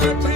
to